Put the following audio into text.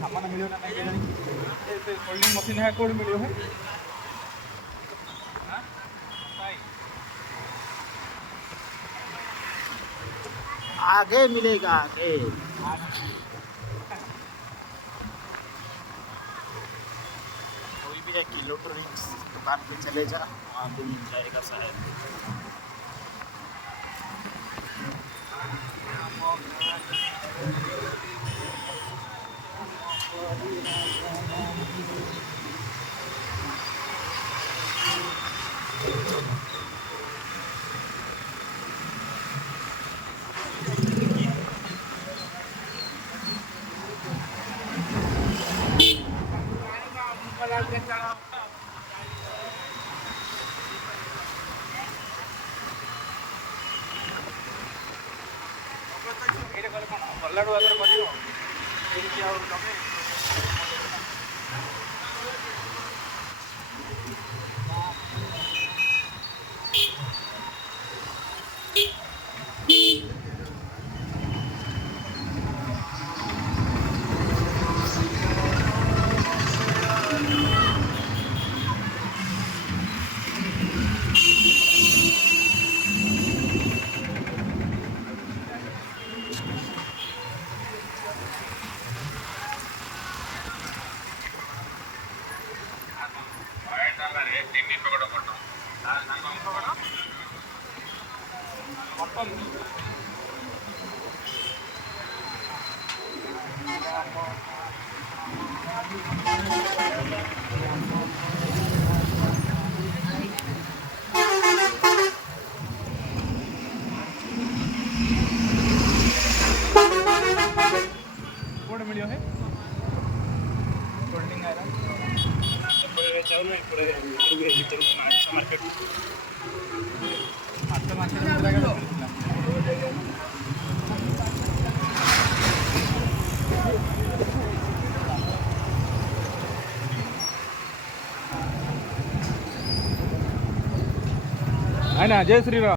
सामान मिलियो ना नहीं जानी फोल्डिंग मशीन है कोड मिलियो है आगे मिलेगा आगे। कोई भी एक इलेक्ट्रॉनिक्स दुकान पे चले जा, वहाँ भी मिल जाएगा शायद। ଗଲାଠୁ ଆଗରେ କରିବ ଏଇଠି ଆଉ ତମେ कोड मिलियो है फोल्डिंग आयरन जाऊन मार्केट है ना। जय श्री राम।